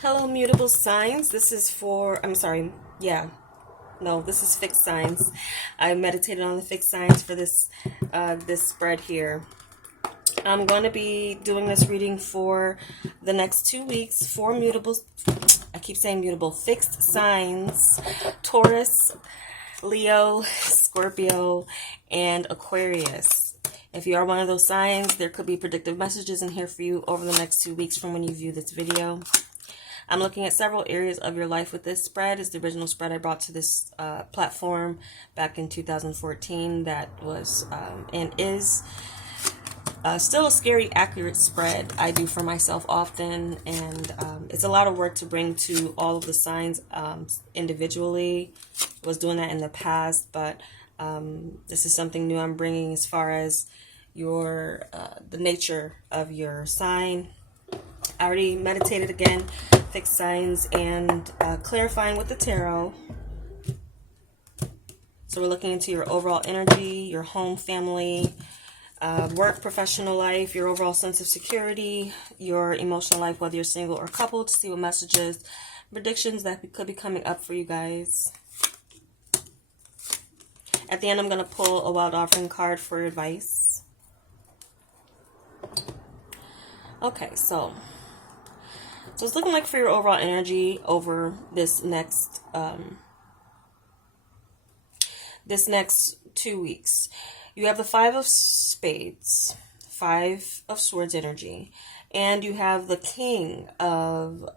Hello, mutable signs. This is fixed signs. I meditated on the fixed signs for this spread here. I'm going to be doing this reading for the next 2 weeks for mutable, I keep saying mutable, fixed signs, Taurus, Leo, Scorpio, and Aquarius. If you are one of those signs, there could be predictive messages in here for you over the next 2 weeks from when you view this video. I'm looking at several areas of your life with this spread. It's the original spread I brought to this platform back in 2014 that was and is still a scary accurate spread I do for myself often, and it's a lot of work to bring to all of the signs individually. I was doing that in the past, but this is something new I'm bringing as far as the nature of your sign. I already meditated again, fixed signs, and clarifying with the tarot. So we're looking into your overall energy, your home, family, work, professional life, your overall sense of security, your emotional life, whether you're single or coupled, to see what messages, predictions that could be coming up for you guys. At the end, I'm going to pull a wild offering card for advice. Okay, so it's looking like for your overall energy over this next 2 weeks. You have the Five of Spades, Five of Swords energy, and you have the King of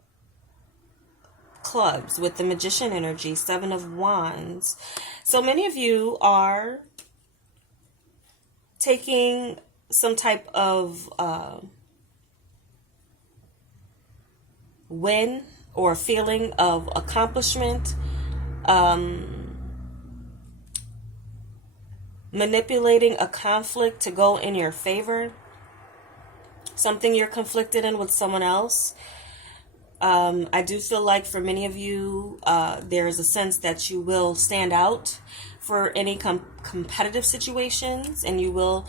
Clubs with the Magician energy, Seven of Wands. So many of you are taking some type of win or feeling of accomplishment, manipulating a conflict to go in your favor, something you're conflicted in with someone else. I do feel like for many of you, there's a sense that you will stand out for any competitive situations, and you will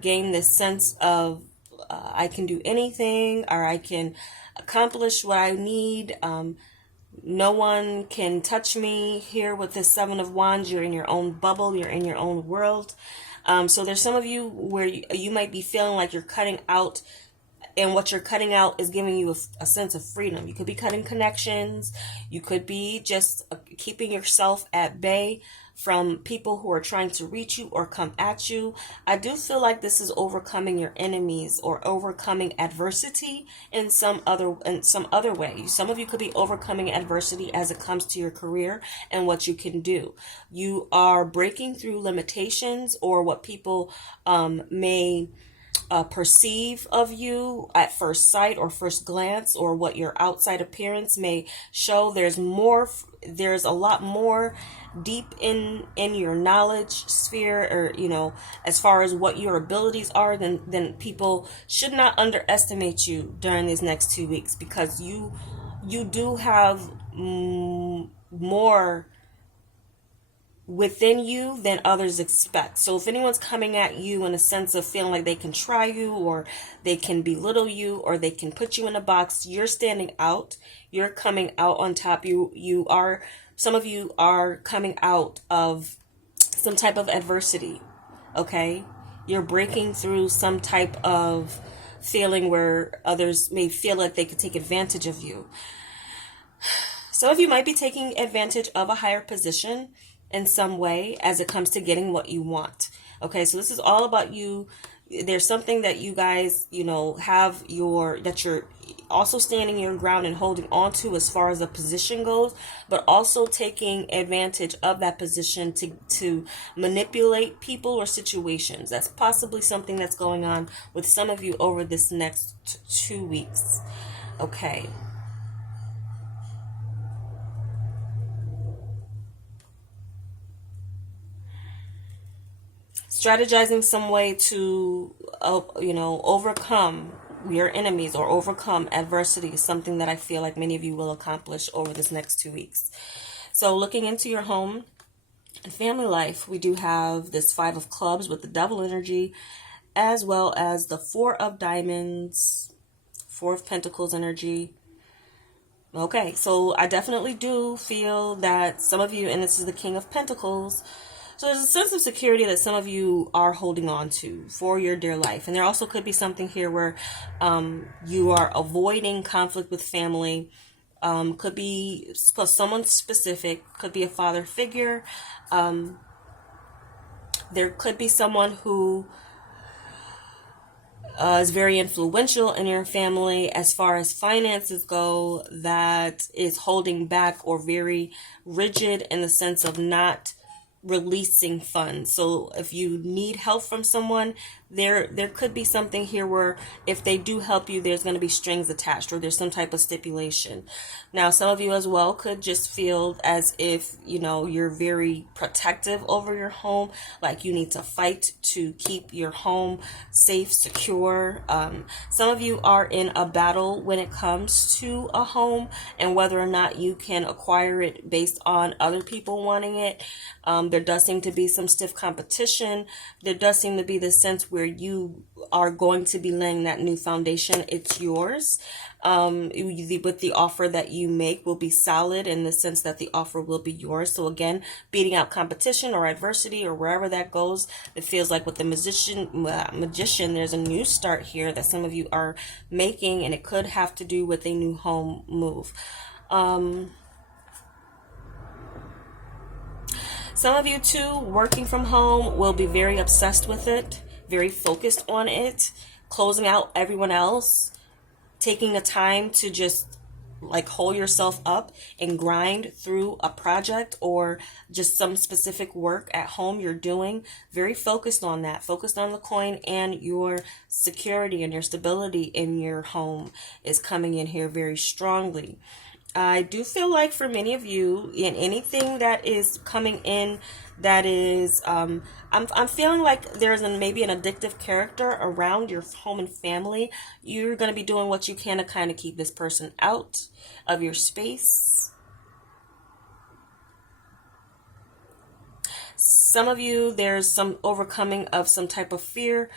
gain this sense of I can do anything, or I can accomplish what I need. No one can touch me here with this Seven of Wands. You're in your own bubble. You're in your own world. So there's some of you where you might be feeling like you're cutting out, and what you're cutting out is giving you a sense of freedom. You could be cutting connections. You could be just keeping yourself at bay from people who are trying to reach you or come at you. I do feel like this is overcoming your enemies or overcoming adversity in some other way. Some of you could be overcoming adversity as it comes to your career and what you can do. You are breaking through limitations or what people may perceive of you at first sight or first glance, or what your outside appearance may show. There's a lot more deep in your knowledge sphere, or as far as what your abilities are, then people should not underestimate you during these next 2 weeks, because you do have more within you than others expect. So if anyone's coming at you in a sense of feeling like they can try you, or they can belittle you, or they can put you in a box, you're standing out. You're coming out on top. Some of you are coming out of some type of adversity. Okay? You're breaking through some type of feeling where others may feel like they could take advantage of you. Some of you might be taking advantage of a higher position in some way as it comes to getting what you want. Okay, so this is all about you. There's something that you guys, that you're also standing your ground and holding on to as far as a position goes, but also taking advantage of that position to manipulate people or situations. That's possibly something that's going on with some of you over this next 2 weeks. Okay. Strategizing some way to, overcome your enemies or overcome adversity is something that I feel like many of you will accomplish over this next 2 weeks. So looking into your home and family life, we do have this Five of Clubs with the Devil energy, as well as the Four of Diamonds, Four of Pentacles energy, Okay, so I definitely do feel that some of you, and this is the King of Pentacles, so there's a sense of security that some of you are holding on to for your dear life. And there also could be something here where you are avoiding conflict with family. Could be someone specific, could be a father figure. There could be someone who is very influential in your family as far as finances go, that is holding back or very rigid in the sense of not releasing funds. So if you need help from someone, there could be something here where if they do help you, there's going to be strings attached or there's some type of stipulation. Now, some of you as well could just feel as if, you're very protective over your home, like you need to fight to keep your home safe, secure. Some of you are in a battle when it comes to a home and whether or not you can acquire it based on other people wanting it. There does seem to be some stiff competition. There does seem to be this sense where you are going to be laying that new foundation. It's yours. With the offer that you make will be solid in the sense that the offer will be yours. So again, beating out competition or adversity or wherever that goes, it feels like with the magician, there's a new start here that some of you are making, and it could have to do with a new home move. Some of you too, working from home, will be very obsessed with it, very focused on it, closing out everyone else, taking a time to just hold yourself up and grind through a project or just some specific work at home you're doing. Very focused on that, focused on the coin, and your security and your stability in your home is coming in here very strongly. I do feel like for many of you, in anything that is coming in that is, I'm feeling like there's maybe an addictive character around your home and family. You're going to be doing what you can to kind of keep this person out of your space. Some of you, there's some overcoming of some type of fear,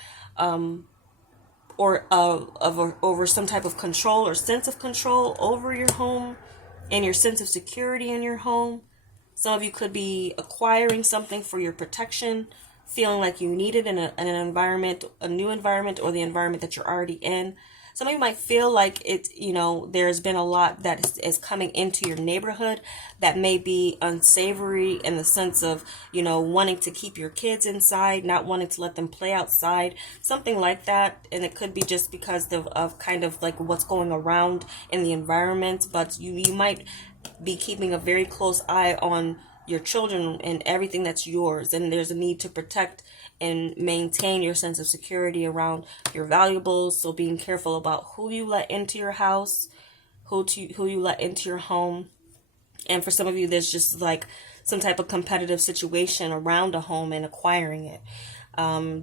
or over some type of control or sense of control over your home and your sense of security in your home. Some of you could be acquiring something for your protection, feeling like you need it in an environment, a new environment, or the environment that you're already in. Some of you might feel like there's been a lot that is coming into your neighborhood that may be unsavory in the sense of, wanting to keep your kids inside, not wanting to let them play outside, something like that. And it could be just because of kind of like what's going around in the environment, but you might be keeping a very close eye on your children and everything that's yours, and there's a need to protect and maintain your sense of security around your valuables. So being careful about who you let into your house, who you let into your home. And for some of you, there's just like some type of competitive situation around a home and acquiring it.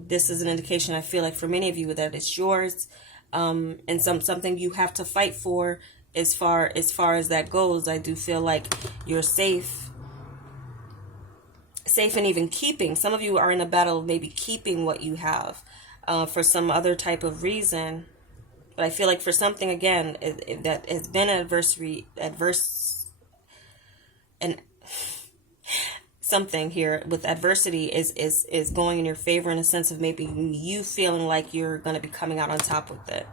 This is an indication, I feel like, for many of you that it's yours, and something you have to fight for. As far as that goes, I do feel like you're safe and even keeping. Some of you are in a battle of maybe keeping what you have for some other type of reason. But I feel like for something, again, that has been adverse, and something here with adversity is going in your favor in a sense of maybe you feeling like you're going to be coming out on top with it.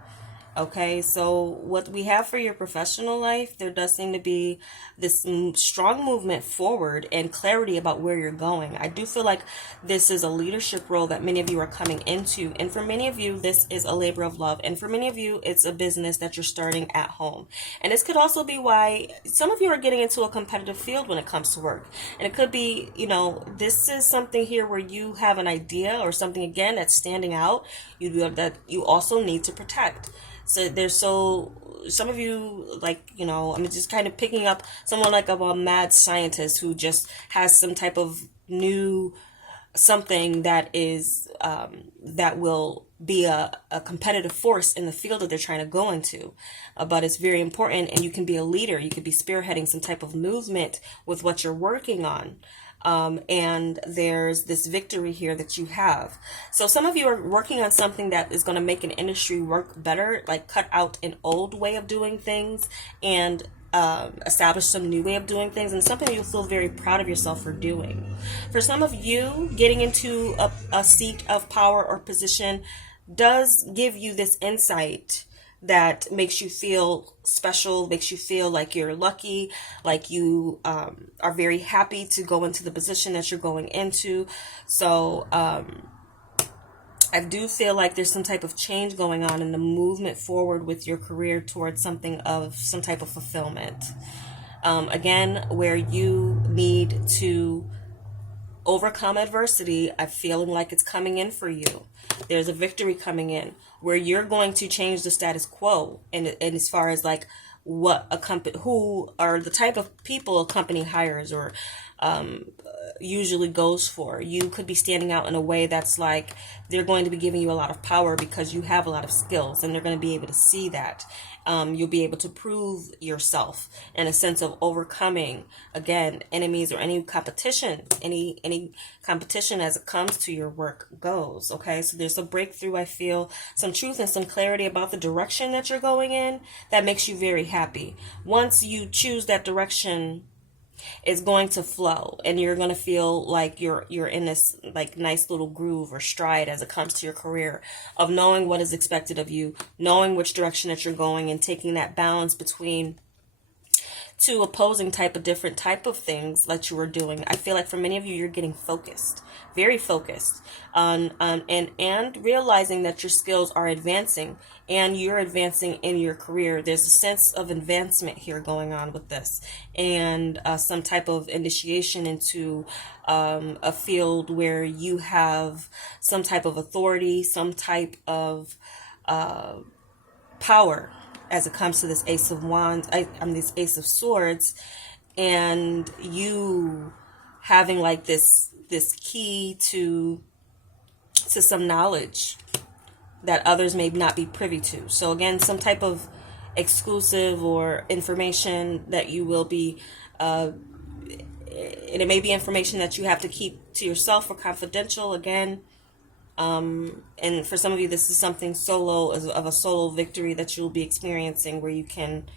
Okay, so what we have for your professional life, there does seem to be this strong movement forward and clarity about where you're going. I do feel like this is a leadership role that many of you are coming into. And for many of you, this is a labor of love. And for many of you, it's a business that you're starting at home. And this could also be why some of you are getting into a competitive field when it comes to work. And it could be, this is something here where you have an idea or something, again, that's standing out that you also need to protect. So some of you, I'm just kind of picking up someone like a mad scientist who just has some type of new something that is that will be a competitive force in the field that they're trying to go into. But it's very important, and you can be a leader. You could be spearheading some type of movement with what you're working on. And there's this victory here that you have. So some of you are working on something that is going to make an industry work better, like cut out an old way of doing things and establish some new way of doing things, and something you'll feel very proud of yourself for doing. For some of you, getting into a seat of power or position does give you this insight that makes you feel special, makes you feel like you're lucky, like you are very happy to go into the position that you're going into. So I do feel like there's some type of change going on in the movement forward with your career towards something of some type of fulfillment. Again, where you need to overcome adversity, I'm feeling like it's coming in for you. There's a victory coming in where you're going to change the status quo, and as far as like what a company, who are the type of people a company hires or usually goes for. You could be standing out in a way that's like they're going to be giving you a lot of power because you have a lot of skills, and they're going to be able to see that. You'll be able to prove yourself in a sense of overcoming, again, enemies or any competition, any competition as it comes to your work goes. Okay, so there's a breakthrough, I feel, some truth and some clarity about the direction that you're going in that makes you very happy. Once you choose that direction, it's going to flow, and you're going to feel like you're in this like nice little groove or stride as it comes to your career of knowing what is expected of you, knowing which direction that you're going, and taking that balance between two opposing different type of things that you were doing. I feel like for many of you, you're getting focused, very focused on and realizing that your skills are advancing and you're advancing in your career. There's a sense of advancement here going on with this, and some type of initiation into a field where you have some type of authority, some type of power as it comes to this Ace of Wands, this Ace of Swords, and you having like this key to some knowledge that others may not be privy to. So again, some type of exclusive or information that you will be, and it may be information that you have to keep to yourself or confidential again. And for some of you, this is something solo, of a solo victory that you'll be experiencing, where you can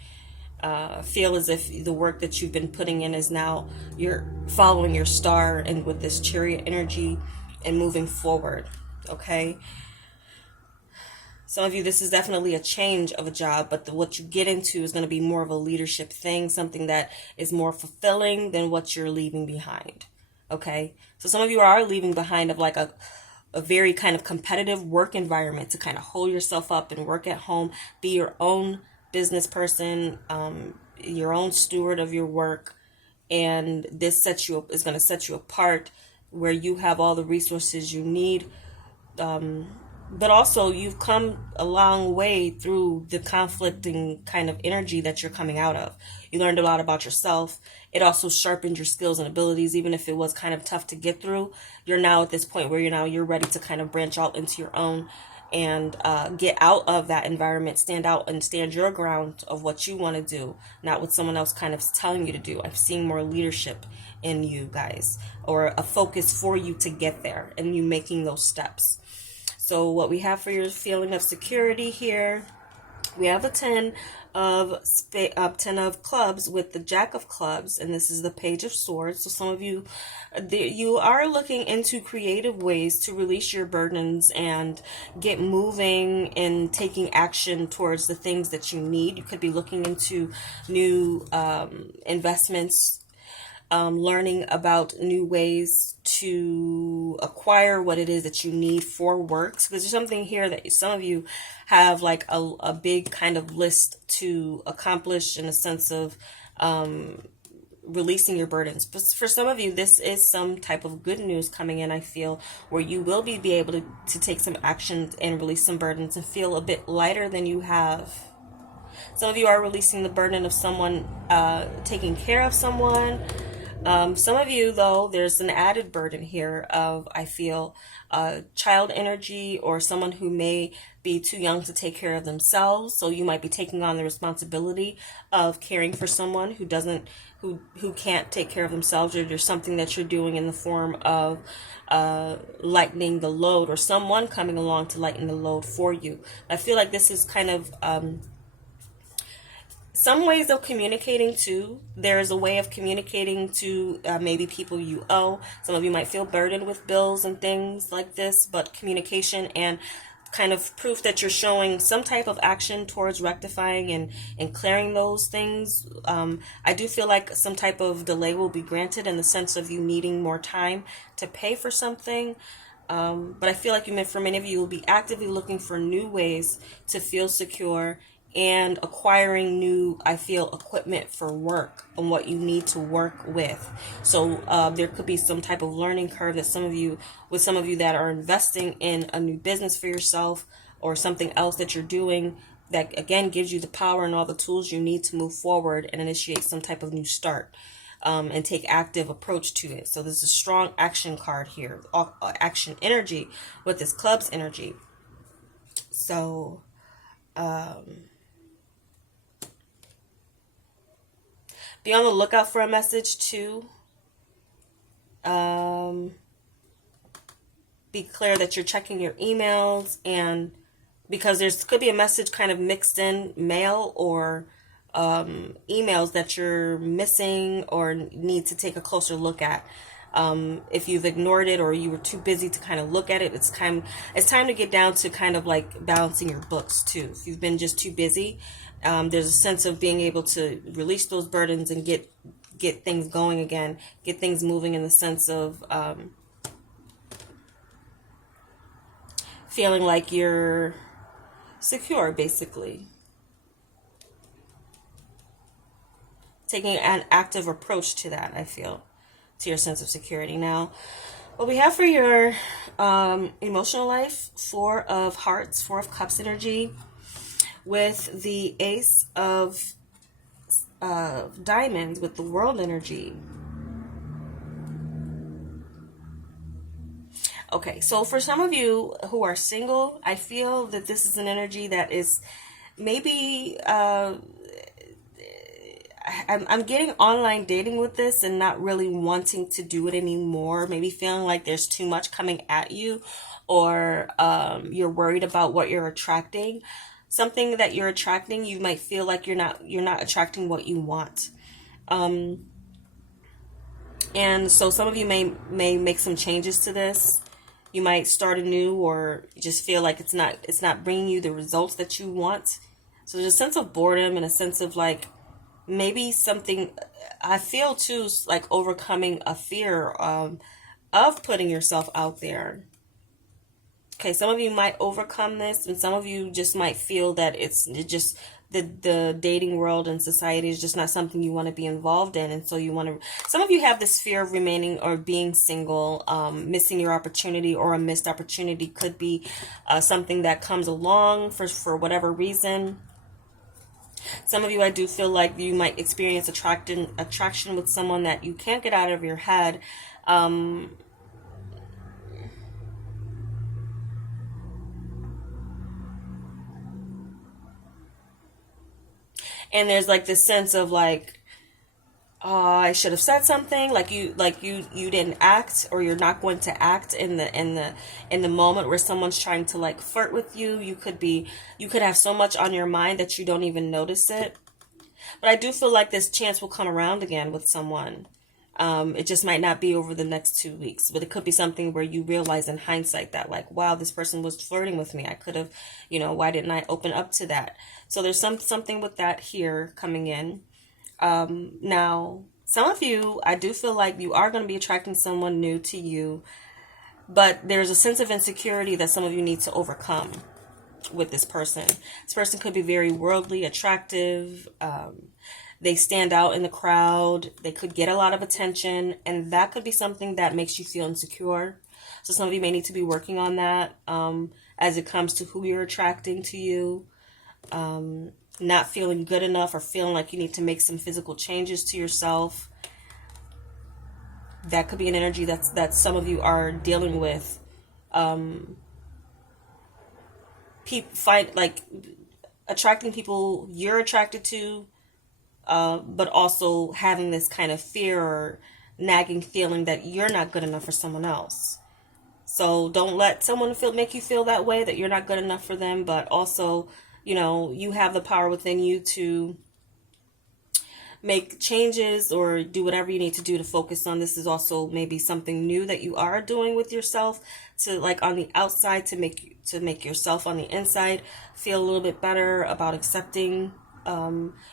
feel as if the work that you've been putting in is now you're following your star and with this chariot energy and moving forward. Okay. Some of you, this is definitely a change of a job, but what you get into is going to be more of a leadership thing, something that is more fulfilling than what you're leaving behind. Okay. So some of you are leaving behind of like a very kind of competitive work environment to kind of hold yourself up and work at home, be your own business person, your own steward of your work. And this is going to set you apart, where you have all the resources you need. But also you've come a long way through the conflicting kind of energy that you're coming out of. You learned a lot about yourself. It also sharpened your skills and abilities, even if it was kind of tough to get through. You're now at this point where you're ready to kind of branch out into your own and get out of that environment, stand out and stand your ground of what you want to do, not what someone else kind of telling you to do. I'm seeing more leadership in you guys, or a focus for you to get there and you making those steps. So what we have for your feeling of security here, we have a 10 of clubs with the Jack of clubs, and this is the Page of Swords. So some of you, you are looking into creative ways to release your burdens and get moving and taking action towards the things that you need. You could be looking into new investments, learning about new ways to acquire what it is that you need for work. So there's something here that some of you have like a big kind of list to accomplish in a sense of releasing your burdens. But for some of you, this is some type of good news coming in, I feel, where you will be able to take some action and release some burdens and feel a bit lighter than you have. Some of you are releasing the burden of someone taking care of someone. Some of you, though, there's an added burden here of, I feel, child energy, or someone who may be too young to take care of themselves. So you might be taking on the responsibility of caring for someone who can't take care of themselves, or there's something that you're doing in the form of lightening the load, or someone coming along to lighten the load for you. I feel like this is kind of some ways of communicating too. There's a way of communicating to maybe people you owe. Some of you might feel burdened with bills and things like this, but communication and kind of proof that you're showing some type of action towards rectifying and clearing those things. I do feel like some type of delay will be granted in the sense of you needing more time to pay for something. But I feel like for many of you will be actively looking for new ways to feel secure and acquiring new, I feel, equipment for work and what you need to work with. So there could be some type of learning curve that some of you that are investing in a new business for yourself or something else that you're doing that again gives you the power and all the tools you need to move forward and initiate some type of new start. And take active approach to it. So there's a strong action card here, action energy with this club's energy. So be on the lookout for a message too. Be clear that you're checking your emails, and because could be a message kind of mixed in mail or emails that you're missing or need to take a closer look at. If you've ignored it or you were too busy to kind of look at it, it's time to get down to kind of like balancing your books too. If you've been just too busy, there's a sense of being able to release those burdens and get things going again, get things moving in the sense of feeling like you're secure, basically. Taking an active approach to that, I feel, to your sense of security. Now, what we have for your emotional life, 4 of Hearts, 4 of Cups energy, with the Ace of Diamonds, with the World energy. Okay, so for some of you who are single, I feel that this is an energy that is maybe... I'm getting online dating with this and not really wanting to do it anymore. Maybe feeling like there's too much coming at you, or you're worried about what you're attracting. Something that you're attracting, you might feel like you're not attracting what you want. And so some of you may make some changes to this. You might start anew, or just feel like it's not bringing you the results that you want. So there's a sense of boredom and a sense of like, maybe something, I feel too, like overcoming a fear of putting yourself out there. Okay, some of you might overcome this, and some of you just might feel that it's just the dating world and society is just not something you want to be involved in, and so some of you have this fear of remaining or being single, missing your opportunity, or a missed opportunity could be something that comes along for whatever reason. Some of you, I do feel like you might experience attraction with someone that you can't get out of your head. And there's like this sense of like, oh, I should have said something. Like you didn't act, or you're not going to act in the moment where someone's trying to like flirt with you. You could have so much on your mind that you don't even notice it. But I do feel like this chance will come around again with someone. It just might not be over the next 2 weeks, but it could be something where you realize in hindsight that like, wow, this person was flirting with me. I could have, why didn't I open up to that? So there's something with that here coming in. Now, some of you, I do feel like you are going to be attracting someone new to you, but there's a sense of insecurity that some of you need to overcome with this person. This person could be very worldly, attractive. They stand out in the crowd. They could get a lot of attention, and that could be something that makes you feel insecure. So some of you may need to be working on that as it comes to who you're attracting to you. Not feeling good enough, or feeling like you need to make some physical changes to yourself. That could be an energy that some of you are dealing with. Attracting people you're attracted to, but also having this kind of fear or nagging feeling that you're not good enough for someone else. So don't let someone make you feel that way, that you're not good enough for them, but also, you have the power within you to make changes or do whatever you need to do to focus on. This is also maybe something new that you are doing with yourself, to like on the outside, to make yourself on the inside feel a little bit better about accepting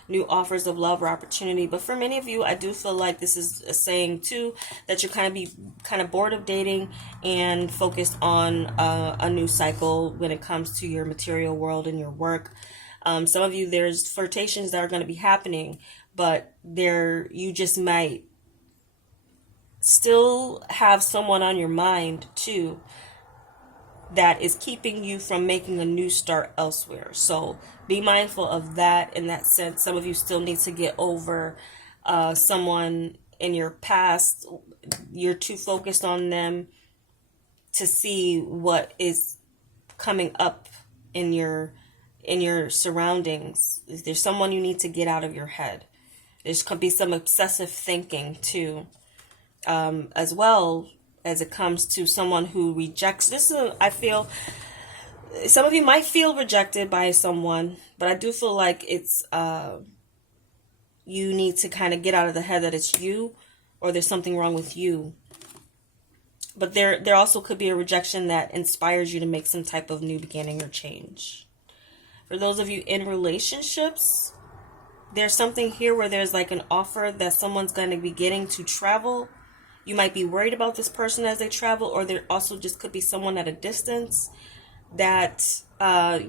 new offers of love or opportunity. But for many of you, I do feel like this is a saying too, that you're kind of bored of dating and focused on a new cycle when it comes to your material world and your work. Some of you, there's flirtations that are going to be happening, but you just might still have someone on your mind too that is keeping you from making a new start elsewhere. So be mindful of that in that sense. Some of you still need to get over someone in your past. You're too focused on them to see what is coming up in your surroundings. There's someone you need to get out of your head. There's could be some obsessive thinking too, as well as it comes to someone who rejects. I feel some of you might feel rejected by someone, but I do feel like it's you need to kind of get out of the head that it's you or there's something wrong with you. But there also could be a rejection that inspires you to make some type of new beginning or change. For those of you in relationships, there's something here where there's like an offer that someone's going to be getting to travel. You might be worried about this person as they travel, or there also just could be someone at a distance that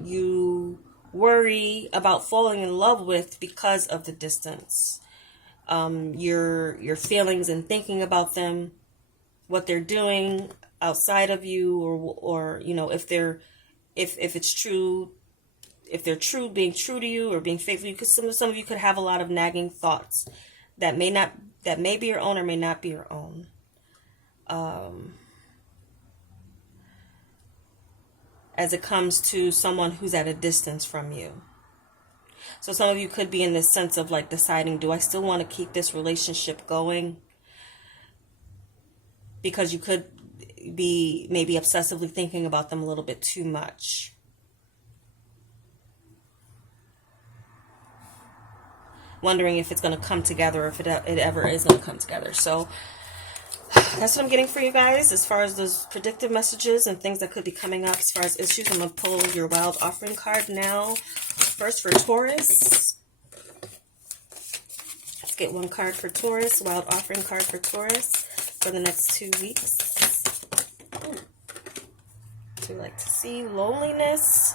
you worry about falling in love with because of the distance. Your feelings and thinking about them, what they're doing outside of you, or you know, if it's true, if they're true, being true to you or being faithful. Because some of you could have a lot of nagging thoughts that may be your own or may not be your own. As it comes to someone who's at a distance from you. So some of you could be in this sense of like deciding, do I still want to keep this relationship going? Because you could be maybe obsessively thinking about them a little bit too much. Wondering if it's going to come together, or if it ever is going to come together. So that's what I'm getting for you guys as far as those predictive messages and things that could be coming up as far as issues. I'm going to pull your wild offering card now. First for Taurus. Let's get one card for Taurus. Wild offering card for Taurus for the next 2 weeks. We like to see loneliness.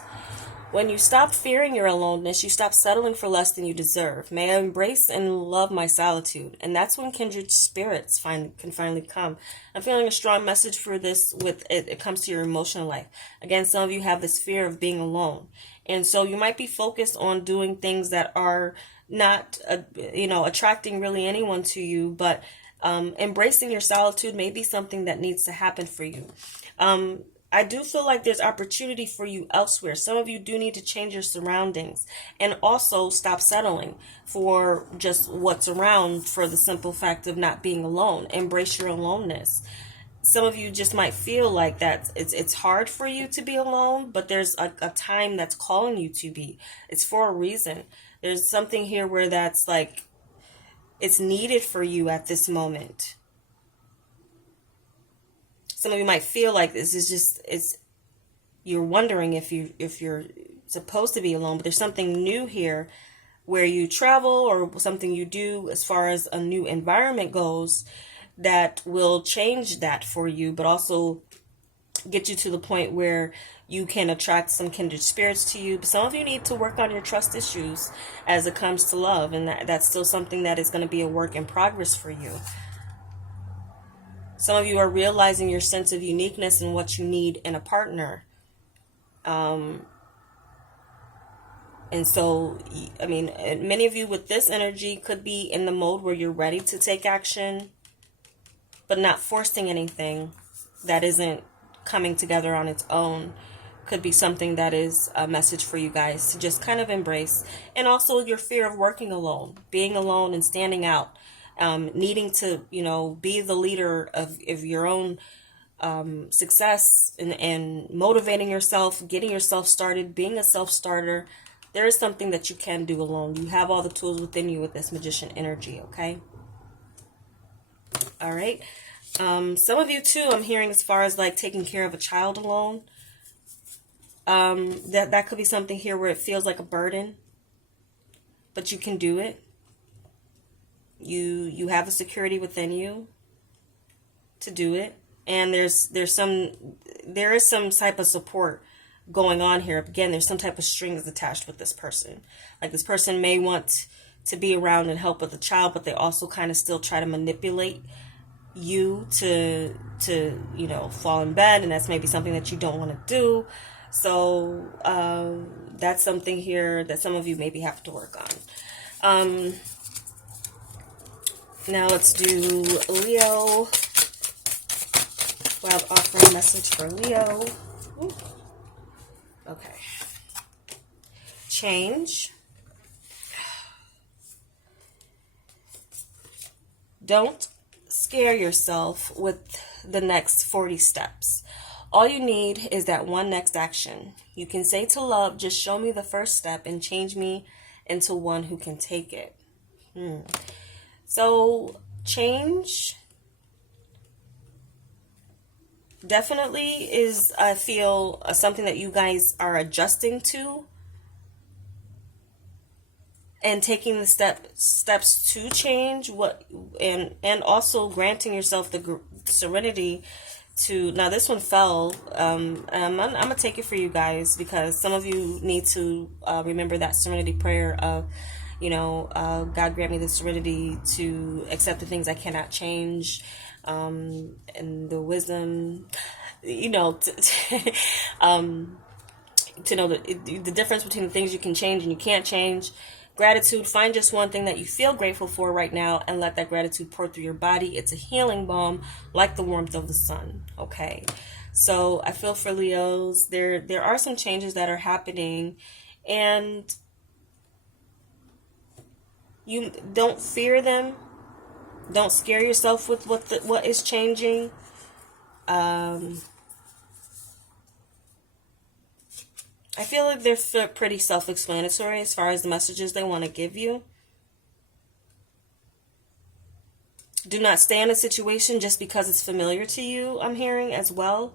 When you stop fearing your aloneness, you stop settling for less than you deserve. May I embrace and love my solitude. And that's when kindred spirits can finally come. I'm feeling a strong message for this with it comes to your emotional life. Again, some of you have this fear of being alone. And so you might be focused on doing things that are not, attracting really anyone to you, but embracing your solitude may be something that needs to happen for you. I do feel like there's opportunity for you elsewhere. Some of you do need to change your surroundings and also stop settling for just what's around for the simple fact of not being alone. Embrace your aloneness. Some of you just might feel like that it's hard for you to be alone, but there's a time that's calling you to be. It's for a reason. There's something here where that's like it's needed for you at this moment. Some of you might feel like this is just, you're wondering if you're supposed to be alone, but there's something new here where you travel or something you do as far as a new environment goes that will change that for you, but also get you to the point where you can attract some kindred spirits to you. But some of you need to work on your trust issues as it comes to love, and that's still something that is going to be a work in progress for you. Some of you are realizing your sense of uniqueness and what you need in a partner. And so, I mean, many of you with this energy could be in the mode where you're ready to take action, but not forcing anything that isn't coming together on its own. Could be something that is a message for you guys to just kind of embrace. And also your fear of working alone, being alone and standing out. Needing to, be the leader of your own success and motivating yourself, getting yourself started, being a self-starter. there is something that you can do alone. You have all the tools within you with this Magician energy, okay? All right. Some of you too, I'm hearing, as far as like taking care of a child alone. That could be something here where it feels like a burden, but you can do it. You have the security within you to do it, and there is some type of support going on here. Again, there's some type of strings attached with this person. Like, this person may want to be around and help with the child, but they also kind of still try to manipulate you to fall in bed, and that's maybe something that you don't want to do. So that's something here that some of you maybe have to work on. Now let's do Leo. Wild offering message for Leo. Ooh. Okay. Change. Don't scare yourself with the next 40 steps. All you need is that one next action. You can say to love, just show me the first step and change me into one who can take it. So change definitely is, I feel, something that you guys are adjusting to and taking the steps to change, and also granting yourself the serenity to. Now this one fell. I'm gonna take it for you guys, because some of you need to remember that serenity prayer of, God grant me the serenity to accept the things I cannot change, and the wisdom, to know the difference between the things you can change and you can't change. Gratitude, find just one thing that you feel grateful for right now and let that gratitude pour through your body. It's a healing balm, like the warmth of the sun. Okay, so I feel for Leos, there are some changes that are happening, and you don't fear them. Don't scare yourself with what is changing. I feel like they're pretty self-explanatory as far as the messages they want to give you. Do not stay in a situation just because it's familiar to you, I'm hearing as well.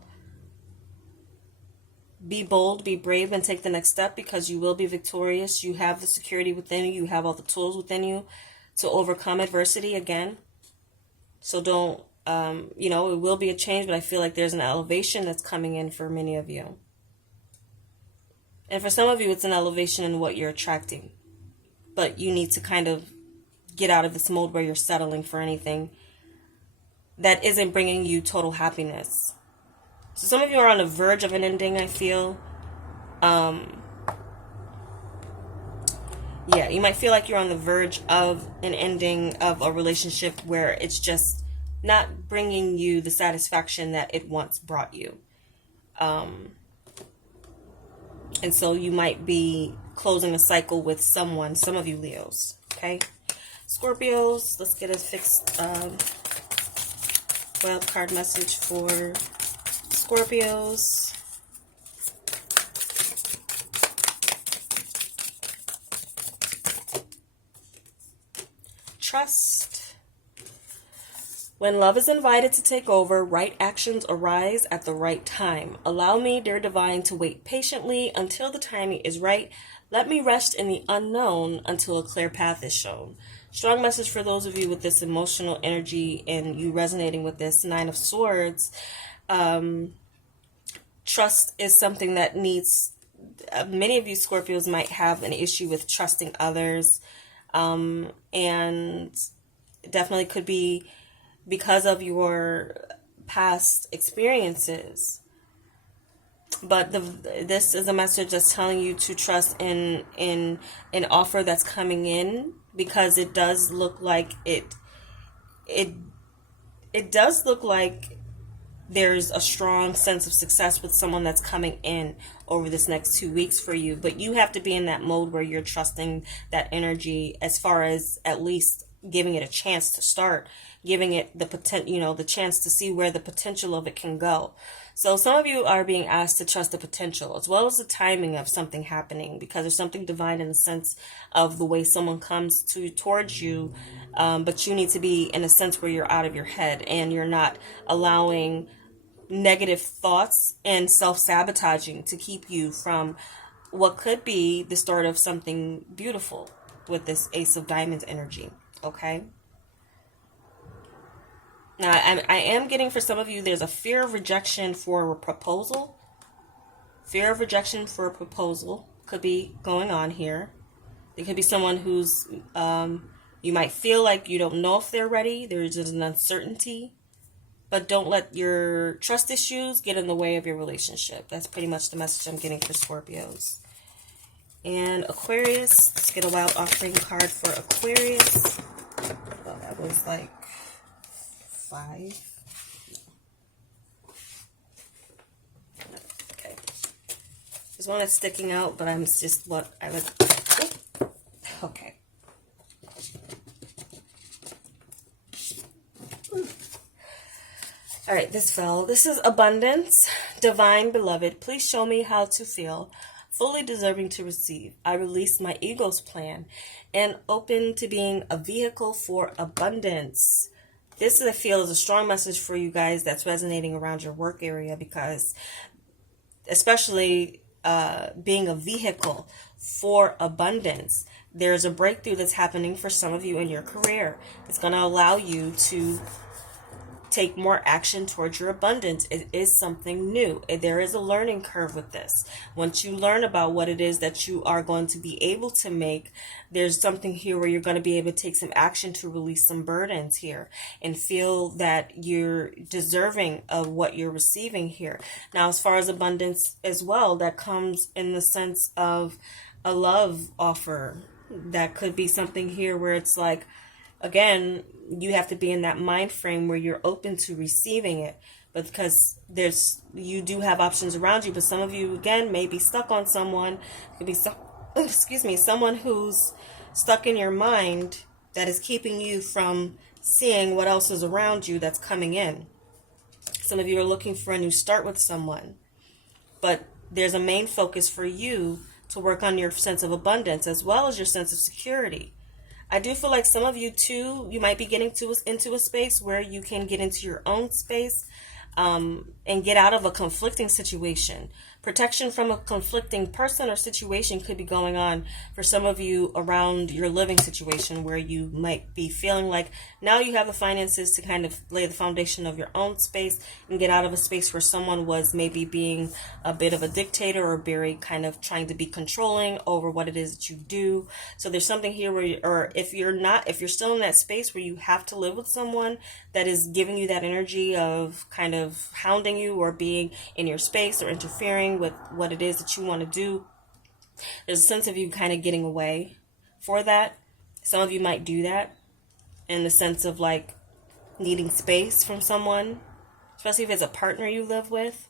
Be bold, be brave, and take the next step, because you will be victorious. You have the security within you. You have all the tools within you to overcome adversity again. So don't, it will be a change, but I feel like there's an elevation that's coming in for many of you. And for some of you, it's an elevation in what you're attracting. But you need to kind of get out of this mode where you're settling for anything that isn't bringing you total happiness. So some of you are on the verge of an ending, I feel. You might feel like you're on the verge of an ending of a relationship where it's just not bringing you the satisfaction that it once brought you. And so you might be closing a cycle with someone, some of you Leos, okay? Scorpios, let's get a fixed wild card message for Scorpios. Trust. When love is invited to take over, right actions arise at the right time. Allow me, dear divine, to wait patiently until the timing is right. Let me rest in the unknown until a clear path is shown. Strong message for those of you with this emotional energy and you resonating with this 9 of Swords. Trust is something that needs, many of you Scorpios might have an issue with trusting others, and definitely could be because of your past experiences. But this is a message that's telling you to trust in an offer that's coming in, because it does look like it does look like there's a strong sense of success with someone that's coming in over this next 2 weeks for you. But you have to be in that mode where you're trusting that energy, as far as at least giving it a chance to start, giving it the potential, the chance to see where the potential of it can go. So some of you are being asked to trust the potential as well as the timing of something happening, because there's something divine in the sense of the way someone comes towards you. But you need to be in a sense where you're out of your head and you're not allowing negative thoughts and self-sabotaging to keep you from what could be the start of something beautiful with this Ace of Diamonds energy. Okay. Now, I am getting, for some of you, there's a fear of rejection for a proposal. Fear of rejection for a proposal could be going on here. It could be someone who's, you might feel like you don't know if they're ready. There's just an uncertainty. But don't let your trust issues get in the way of your relationship. That's pretty much the message I'm getting for Scorpios. And Aquarius, let's get a wild offering card for Aquarius. Oh, that was like 5. Okay. There's one that's sticking out, but I'm just what I would. Okay. All right, this fell. This is abundance. Divine beloved, please show me how to feel fully deserving to receive. I release my ego's plan and open to being a vehicle for abundance. This, I feel, is a strong message for you guys that's resonating around your work area, because especially being a vehicle for abundance, there's a breakthrough that's happening for some of you in your career. It's going to allow you to take more action towards your abundance. It is something new. There is a learning curve with this. Once you learn about what it is that you are going to be able to make, there's something here where you're going to be able to take some action to release some burdens here and feel that you're deserving of what you're receiving here. Now, as far as abundance as well, that comes in the sense of a love offer. That could be something here where it's like, again, you have to be in that mind frame where you're open to receiving it, but because you do have options around you. But some of you, again, may be stuck on someone. It could be someone who's stuck in your mind that is keeping you from seeing what else is around you that's coming in. Some of you are looking for a new start with someone, but there's a main focus for you to work on your sense of abundance as well as your sense of security. I do feel like some of you too, you might be getting into a space where you can get into your own space and get out of a conflicting situation. Protection from a conflicting person or situation could be going on for some of you around your living situation, where you might be feeling like now you have the finances to kind of lay the foundation of your own space and get out of a space where someone was maybe being a bit of a dictator or very kind of trying to be controlling over what it is that you do. So there's something here where or if you're still in that space where you have to live with someone that is giving you that energy of kind of hounding you or being in your space or interfering with what it is that you want to do, there's a sense of you kind of getting away for that. Some of you might do that in the sense of like needing space from someone, especially if it's a partner you live with.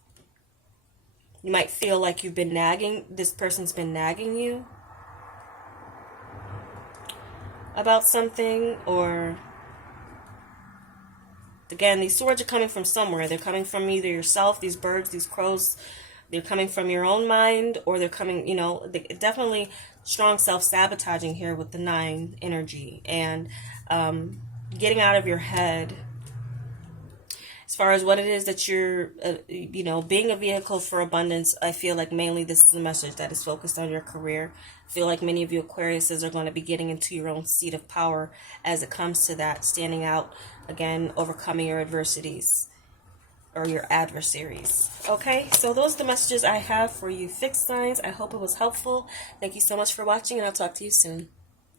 You might feel like this person's been nagging you about something, or again, these swords are coming from somewhere. They're coming from either yourself, these birds, these crows. They're coming from your own mind, or they're coming, definitely strong self-sabotaging here with the 9 energy and getting out of your head as far as what it is that you're, being a vehicle for abundance. I feel like mainly this is a message that is focused on your career. I feel like many of you Aquariuses are going to be getting into your own seat of power as it comes to that, standing out, again, overcoming your adversities or your adversaries. Okay, so those are the messages I have for you fixed signs. I hope it was helpful. Thank you so much for watching, and I'll talk to you soon.